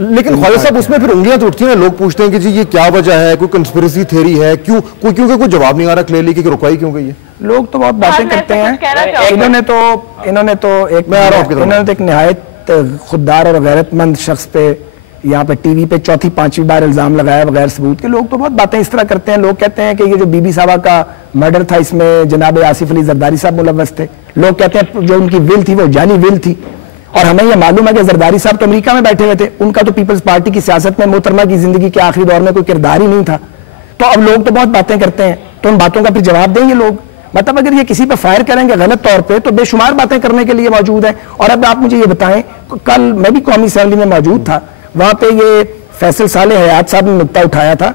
लेकिन ख्वाजा साहब उसमें फिर उंगलियां तो उठती हैं, लोग पूछते हैं कि जी ये क्या वजह है, कोई कंस्पिरेसी थ्योरी है, क्योंकि कोई जवाब नहीं आ रहा क्लियरली कि रुकवाई क्यों गई है। लोग तो बहुत बातें करते हैं, इन्होंने तो एक निहायत खुददार और गैरतमंद शख्स पे यहाँ पे टीवी पे चौथी पांचवी बार इल्जाम लगाया बगैर सबूत के। लोग तो बहुत बातें इस तरह करते हैं। लोग कहते हैं कि ये जो बीबी साहबा का मर्डर था इसमें जनाब आसिफ अली जरदारी साहब मुलव्वस थे। लोग कहते हैं जो उनकी विल थी वो जानी विल थी, और हमें यह मालूम है कि जरदारी साहब तो अमेरिका में बैठे हुए थे, उनका तो पीपल्स पार्टी की सियासत में मोहतरमा की जिंदगी के आखिरी दौर में कोई किरदार ही नहीं था। तो अब लोग तो बहुत बातें करते हैं, तो उन बातों का फिर जवाब देंगे लोग। मतलब अगर ये किसी पे फायर करेंगे गलत तौर पे तो बेशुमार बातें करने के लिए मौजूद है। और अब आप मुझे ये बताएं, कल मैं भी कौमी असेंबली में मौजूद था, वहां पे ये फैसल साले हयात साहब ने नुक्ता उठाया था,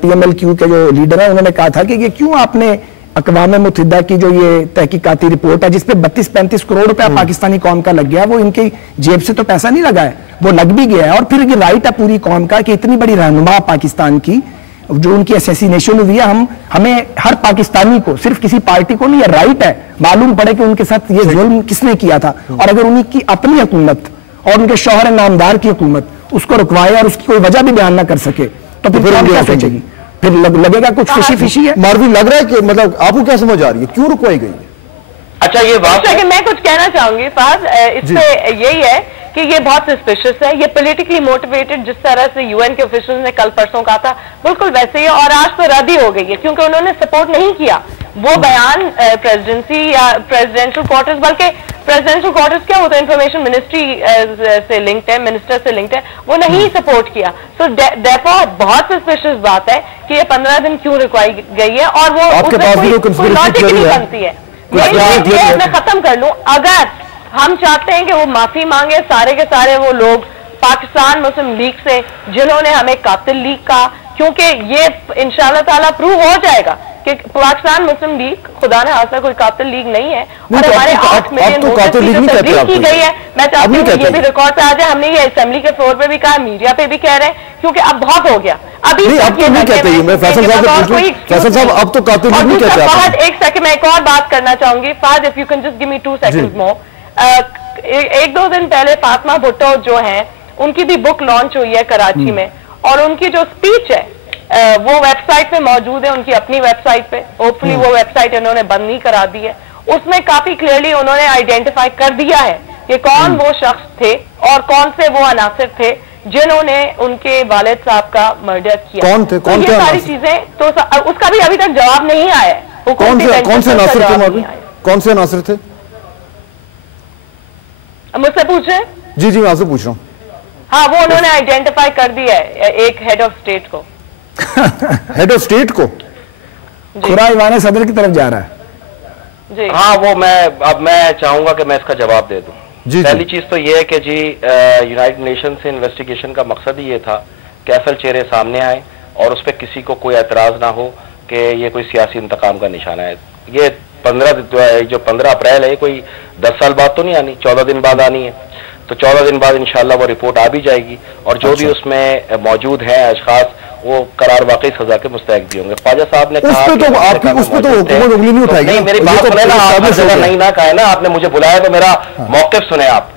PMLQ के जो लीडर है, उन्होंने कहा था कि ये क्यों आपने अक़वाम मुत्तहिदा की जो ये तहकीकाती रिपोर्ट है जिसपे 32-35 करोड़ रुपया पाकिस्तानी कौम का लग गया, वो इनकी जेब से तो पैसा नहीं लगा है, वो लग भी गया है। और फिर ये राइट है पूरी कौम का कि इतनी बड़ी रहनुमा पाकिस्तान की जो उनकी असैसिनेशन हुई है, हमें हर पाकिस्तानी को, सिर्फ किसी पार्टी को नहीं, ये राइट है मालूम पड़े कि उनके साथ ये जुल्म किसने किया था। और अगर उनकी अपनी हुकूमत और उनके शौहर नामदार की हुकूमत उसको रुकवाए और उसकी कोई वजह भी बयान ना कर सके तो फिर क्या सोचेगी? फिर लगेगा कुछ फिशी फिशी है। मारवी लग रहा है कि मतलब आपको क्या समझ आ रही है क्यों रुकवाई गई है? अच्छा ये बात है कि मैं कुछ कहना चाहूंगी फाज, इससे यही है कि ये बहुत सस्पिशियस है, ये पॉलिटिकली मोटिवेटेड, जिस तरह से UN के ऑफिशियल्स ने कल परसों कहा था बिल्कुल वैसे ही, और आज तो रद्द ही हो गई है क्योंकि उन्होंने सपोर्ट नहीं किया वो बयान प्रेसिडेंसी या प्रेसिडेंशियल क्वार्टर्स, बल्कि प्रेसिडेंशियल क्वार्टर्स क्या होता है, इंफॉर्मेशन मिनिस्ट्री से लिंक्ड है, मिनिस्टर से लिंक्ड है, वो नहीं सपोर्ट किया। सो देयरफॉर बहुत सस्पिशियस बात है कि ये 15 दिन क्यों रुकवाई गई है, और वो कोई लॉजिक नहीं बनती है। मैं खत्म कर लूं, अगर हम चाहते हैं कि वो माफी मांगे सारे के सारे वो लोग पाकिस्तान मुस्लिम लीग से जिन्होंने हमें कातिल लीग कहा, क्योंकि ये इंशाअल्लाह ताला प्रूव हो जाएगा कि पाकिस्तान मुस्लिम लीग खुदा ने हासिल कोई कातिल लीग नहीं है, और हमारे 8 मिलियन वोटर्स की गई है। मैं चाहती हूँ ये भी रिकॉर्ड पे आ जाए। हमने ये असेंबली के फ्लोर पे भी कहा, मीडिया पे भी कह रहे हैं, क्योंकि अब बहुत हो गया। अभी अब तो नहीं कहते, मैं फैसल साहब अब तो कातिल लीग नहीं कहते। फहद एक सेकंड, मैं एक और बात करना चाहूंगी। Fahad if you can just give me 2 seconds more. 1-2 दिन पहले फातिमा भुट्टो जो है उनकी भी बुक लॉन्च हुई है कराची में, और उनकी जो स्पीच है वो वेबसाइट पे मौजूद है, उनकी अपनी वेबसाइट पे। होपफुली वो वेबसाइट इन्होंने बंद नहीं करा दी है। उसमें काफी क्लियरली उन्होंने आइडेंटिफाई कर दिया है कि कौन वो शख्स थे और कौन से वो अनासिर थे जिन्होंने उनके वालिद साहब का मर्डर किया। कौन थे? कौन ये सारी चीजें तो उसका भी अभी तक जवाब नहीं आया है। कौन से अनासिर थे? मुझसे पूछ रहे? जी मैं आपसे पूछ रहा हूँ। हाँ, वो उन्होंने आइडेंटिफाई कर दिया है एक हेड ऑफ स्टेट को। हेड ऑफ स्टेट को खुरा ईवान सदर की तरफ जा रहा है जी। हाँ, वो मैं चाहूंगा कि मैं इसका जवाब दे दूं। पहली चीज तो ये है कि जी यूनाइटेड नेशन से इन्वेस्टिगेशन का मकसद ही ये था कि असल चेहरे सामने आए और उस पर किसी को कोई एतराज ना हो कि ये कोई सियासी इंतकाम का निशाना है। ये 15 अप्रैल है, कोई 10 साल बाद तो नहीं आनी, 14 दिन बाद आनी है। तो 14 दिन बाद इंशाल्लाह वो रिपोर्ट आ भी जाएगी, और जो भी उसमें मौजूद है अशखास वो करार वाकई सजा के मुस्तहक भी होंगे। ख्वाजा साहब ने कहा उंगली नहीं उठाएगी। नहीं, मेरी बात सुने ना, आपने जगह नहीं ना कहा है ना, आपने मुझे बुलाया तो मेरा मौक़िफ़ सुने आप।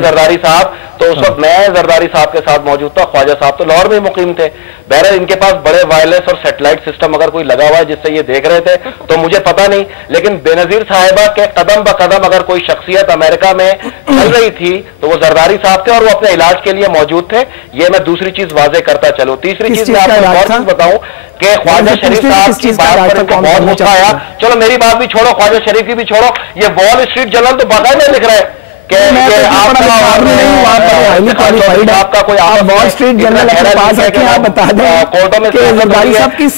जरदारी साहब तो उस वक्त मैं जरदारी साहब के साथ मौजूद था, ख्वाजा साहब तो लाहौर में मुकीम थे। बहरहाल इनके पास बड़े वायरलेस और सैटेलाइट सिस्टम अगर कोई लगा हुआ है जिससे ये देख रहे थे तो मुझे पता नहीं, लेकिन बेनजीर साहिबा के कदम ब कदम अगर कोई शख्सियत अमेरिका में चल रही थी तो वो जरदारी साहब थे, और वो अपने इलाज के लिए मौजूद थे। ये मैं दूसरी चीज वाजे करता चलूं। तीसरी चीज मैं आपको और चीज बताऊं कि ख्वाजा शरीफ साहब की बात पर बहुत गुस्सा आया। चलो मेरी बात भी छोड़ो, ख्वाजा शरीफ की भी छोड़ो, ये वॉल स्ट्रीट जर्नल तो बाकायदा लिख रहे हैं आपका कोई वॉल स्ट्रीट जर्नल आप बता दें कोर्टों में जरदारी साहब की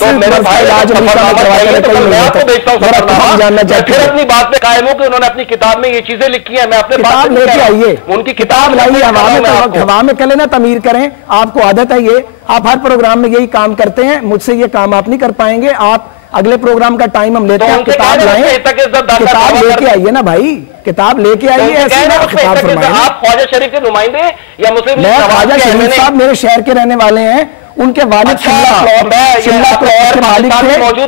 फिर अपनी बात पे कायम हूं कि उन्होंने अपनी किताब में ये चीजें लिखी है। मैं अपने बात लेके आइए, उनकी किताब लाइए, हवा में कले ना तमीर करें। आपको आदत है ये, आप हर प्रोग्राम में यही काम करते हैं, मुझसे ये काम आप नहीं कर पाएंगे। आप अगले प्रोग्राम का टाइम हम लेते हैं, किताब लाएं, किताब लेके आइए ना भाई, किताब लेके आइए। ऐसे ना आप ख्वाजा शरीफ के नुमाइंदे या मुस्लिम? मैं ख्वाजा शरीफ साहब मेरे शहर के रहने वाले हैं, उनके वालिद शिमला प्लॉट के मालिक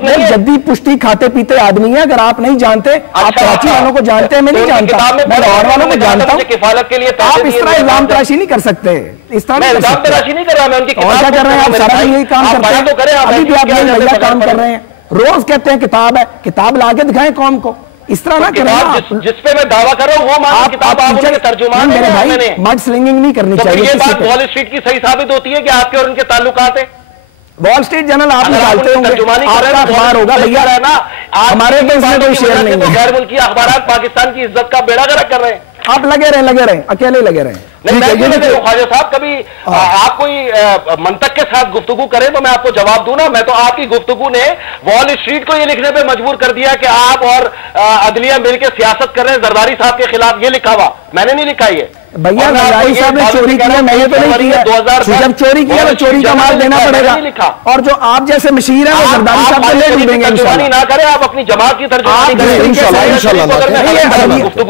थे। जद्दी पुश्ती खाते पीते आदमी है, अगर आप नहीं जानते, आप कराची वालों को जानते हैं, मैं नहीं जानता, मैं लाहौर वालों को जानता हूँ। किफालत के लिए आप इस तरह इल्जाम तराशी नहीं कर सकते, इस तरह नहीं कर रहा, मैं उनकी क्या कर रहे हैं आप? सारा दिन यही काम करते हैं, अभी भी आप यही भैया काम कर रहे हैं। रोज कहते हैं किताब है, किताब लाके दिखाएं कौम को, इस तरह ना करें। जिस पे मैं दावा कर रहा हूँ वो मान किताब आप उनके तर्जुमान मेरे भाई, मड स्लिंगिंग नहीं करनी चाहिए। ये बात वॉल स्ट्रीट की सही साबित होती है कि आपके और उनके ताल्लुकात है। वॉल स्ट्रीट जर्नल आप निकालते होंगे, आपका अखबार होगा भैया, हमारे तो इसमें कोई शेयर नहीं है। गैर मुल्की अखबार पाकिस्तान की इज्जत का बेड़ा गर्क कर रहे हैं। आप लगे रहे, अकेले लगे रहे। नहीं, मैं ख्वाजा साहब कभी आप कोई मंतक के साथ गुफ्तगू करें तो मैं आपको जवाब दूं ना। मैं तो आपकी गुफ्तगू ने वॉल स्ट्रीट को ये लिखने पे मजबूर कर दिया कि आप और अदलिया मिलकर सियासत कर रहे हैं जरदारी साहब के खिलाफ। ये लिखा हुआ मैंने नहीं लिखा ये भैया, जरदारी साहब ने चोरी किया, मैंने तो नहीं किया। जब चोरी किया तो चोरी का माल देना पड़ेगा, और जो आप जैसे मशीर है वो जरदारी साहब को ले डूबेंगे। तर्जुमानी ना करें, आप अपनी जमात की तर्जुमानी करें।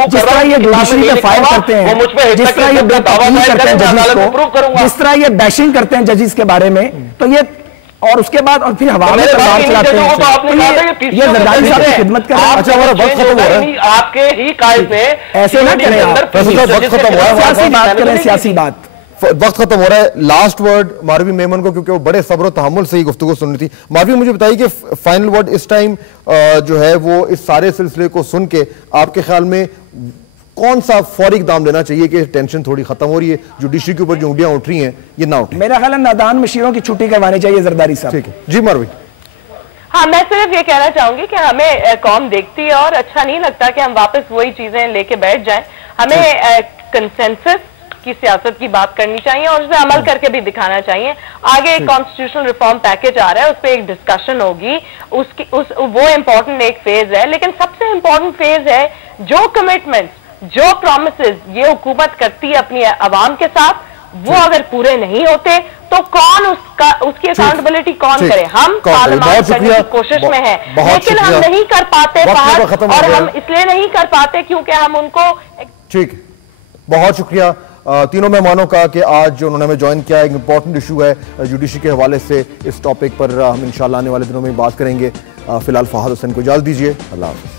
जिस तरह ये जुडिशरी पे फायर करते हैं, जिस तरह ये बेतौकीर करते हैं जजेस को, जिस तरह ये बैशिंग करते हैं जजेस के बारे में, तो ये और उसके बाद और फिर हवा में तलवार चलाते हैं, तो ये जरदारी साहब की खिदमत कर रहे हैं। अच्छा, हमारा वक्त खत्म हो रहा है, आपके ही कायद ने ऐसे ना करें आप, वक्त खत्म हो रहा है, सियासी बात करें, सियासी बात। वक्त खत्म हो रहा है। लास्ट वर्ड मारवी मेमन को, क्योंकि वो बड़े सब्र और तहम्मुल से ही गुफ्तगू सुन रही थी। मारवी, मुझे बताइए कि फाइनल वर्ड इस टाइम जो है वो इस सारे सिलसिले को सुन के आपके ख्याल में कौन सा फौरी इक़दाम लेना चाहिए कि टेंशन थोड़ी खत्म हो रही है, जुडिशरी के ऊपर जो उंगलियां उठ रही हैं ये ना उठे? मेरा ख्याल है नादान मशीरों की छुट्टी करवानी चाहिए जरदारी साहब। ठीक है जी मारवी। हाँ, मैं सिर्फ ये कहना चाहूंगी कि हमें कौम देखती है और अच्छा नहीं लगता कि हम वापस वही चीजें लेके बैठ जाएं। हमें कंसेंसस की सियासत की बात करनी चाहिए और उस पर अमल करके भी दिखाना चाहिए। आगे एक कॉन्स्टिट्यूशनल रिफॉर्म पैकेज आ रहा है, उस पर एक डिस्कशन होगी, वो इम्पोर्टेंट एक फेज है। लेकिन सबसे इम्पोर्टेंट फेज है जो कमिटमेंट्स, जो प्रॉमिसेस ये हुकूमत करती है अपनी अवाम के साथ, वो अगर पूरे नहीं होते तो कौन उसकी अकाउंटेबिलिटी कौन करे? हम पार्लियामेंट करने की कोशिश में है, लेकिन हम नहीं कर पाते बाहर, और हम इसलिए नहीं कर पाते क्योंकि हम उनको। ठीक, बहुत शुक्रिया तीनों मेहमानों का कि आज जो उन्होंने हमें ज्वाइन किया। एक इंपॉर्टेंट इशू है जुडिशरी के हवाले से, इस टॉपिक पर हम इंशाल्लाह आने वाले दिनों में बात करेंगे। फिलहाल फहद हुसैन को इजाज़त दीजिए, अल्लाह हाफ़िज़।